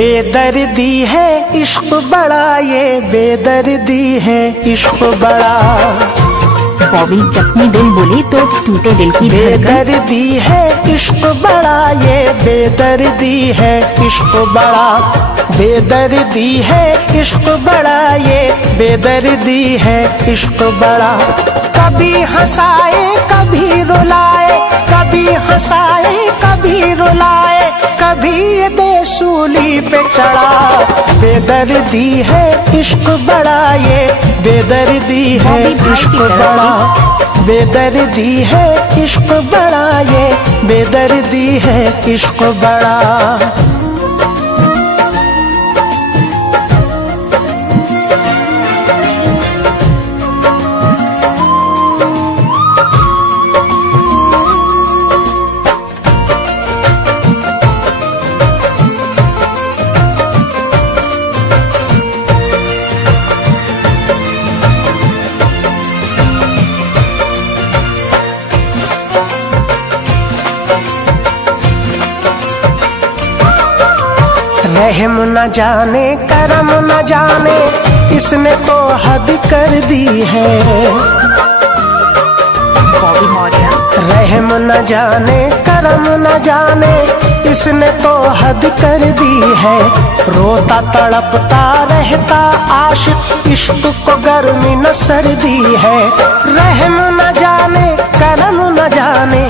बेदर्दी है इश्क बड़ा, ये बेदर्दी है इश्क बड़ा। बॉबी जख्मी दिल बोले तो टूटे दिल की धड़कन। बेदर्दी है इश्क बड़ा, ये बेदर्दी है इश्क बड़ा। बेदर्दी है इश्क बड़ा, ये बेदर्दी है इश्क बड़ा। कभी हंसाए कभी रुलाए, कभी हंसाए कभी रुलाए, कभी ये दे सूली पे चढ़ा। बेदर्दी है इश्क बड़ा, ये बेदर्दी है इश्क बड़ा। बेदर्दी है इश्क बड़ा, ये बेदर्दी है इश्क बड़ा। रहम न जाने करम न जाने, इसने तो हद कर दी है। बॉबी मौर्य। रहम न जाने करम न जाने, इसने तो हद कर दी है। रोता तड़पता रहता आशिक, इश्क को गर्मी न सर्दी है। रहम न जाने करम न जाने,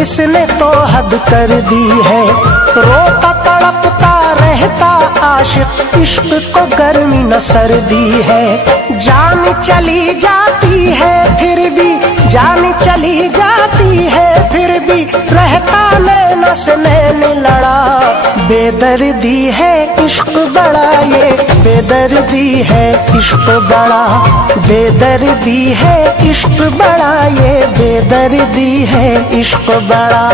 इसने तो हद कर दी है। रोता तड़पता रहता आशिक, इश्क को गर्मी न सर्दी है। जान चली जाती है फिर भी, जान चली जाती है फिर भी, रहता नैन से नैन लड़ा। बेदर्दी है इश्क बड़ा, ये बेदर्दी है इश्क बड़ा। बेदर्दी है इश्क बड़ा, ये बेदर्दी है इश्क बड़ा।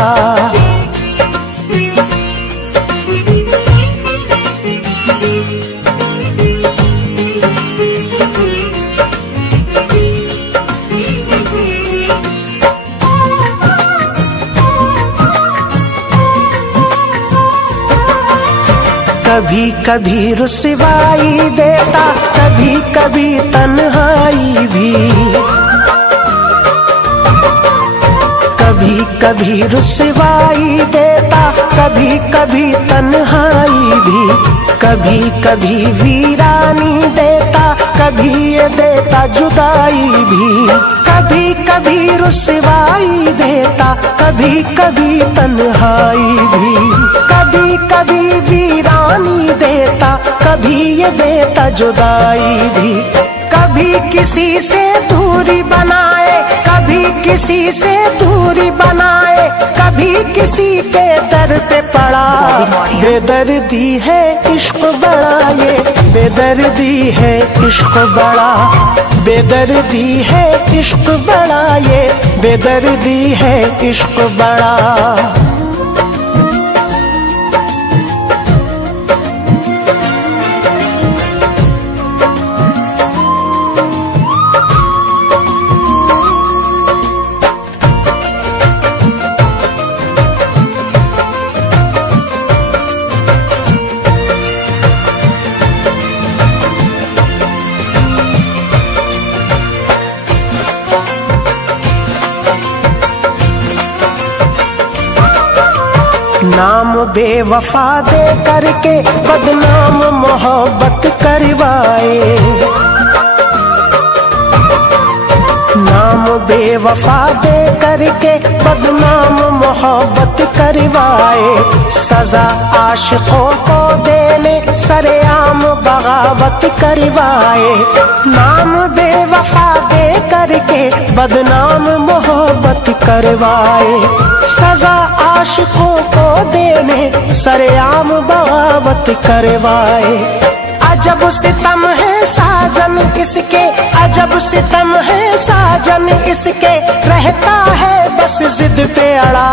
कभी कभी रुसवाई देता, कभी कभी तन्हाई भी। कभी कभी रुसवाई देता, कभी कभी तन्हाई भी। कभी कभी वीरानी देता, कभी ये देता जुदाई भी। कभी कभी रुसवाई देता, कभी कभी तन्हाई भी। कभी कभी वीरानी देता, कभी ये देता जुदाई भी। कभी किसी से दूरी बनाए, कभी किसी से दूरी बनाए, कभी किसी के दर पे पड़ा। बेदर्दी है इश्क बड़ा, ये बेदर्दी है इश्क बड़ा। बेदर्दी है इश्क बड़ा, ये बेदर्दी है इश्क बड़ा। नाम बेवफा दे करके बदनाम मोहब्बत करवाए। नाम बेवफा दे करके बदनाम मोहब्बत करवाए। सजा आशिकों को देने सरेआम बगावत करवाए। नाम बेवफा दे करके बदनाम मोहब्बत करवाए। सजा आशिकों को देने सरेआम बगावत करवाए। अजब सितम है साजन इसके, अजब सितम है साजन इसके, रहता है बस जिद पे अड़ा।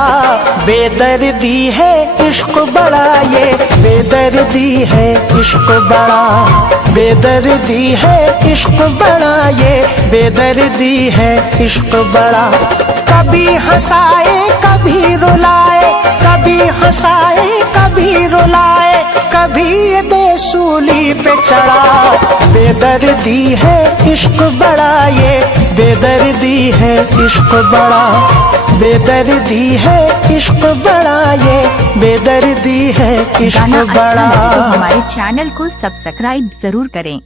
बेदर्दी है इश्क बड़ा, ये बेदर्दी है इश्क बड़ा। बेदर्दी है इश्क बड़ा, ये बेदर्दी है इश्क बड़ा। कभी हंसाए कभी रुलाए, कभी हंसाए कभी रुलाए, कभी ये दे सूली पे चढ़ा। बेदर्दी है इश्क बड़ा, ये बेदर्दी है इश्क बड़ा, बेदर्दी है इश्क बड़ा, ये बेदर्दी है इश्क गाना अच्छा बड़ा। लगे तो हमारे चैनल को सब्सक्राइब जरूर करें।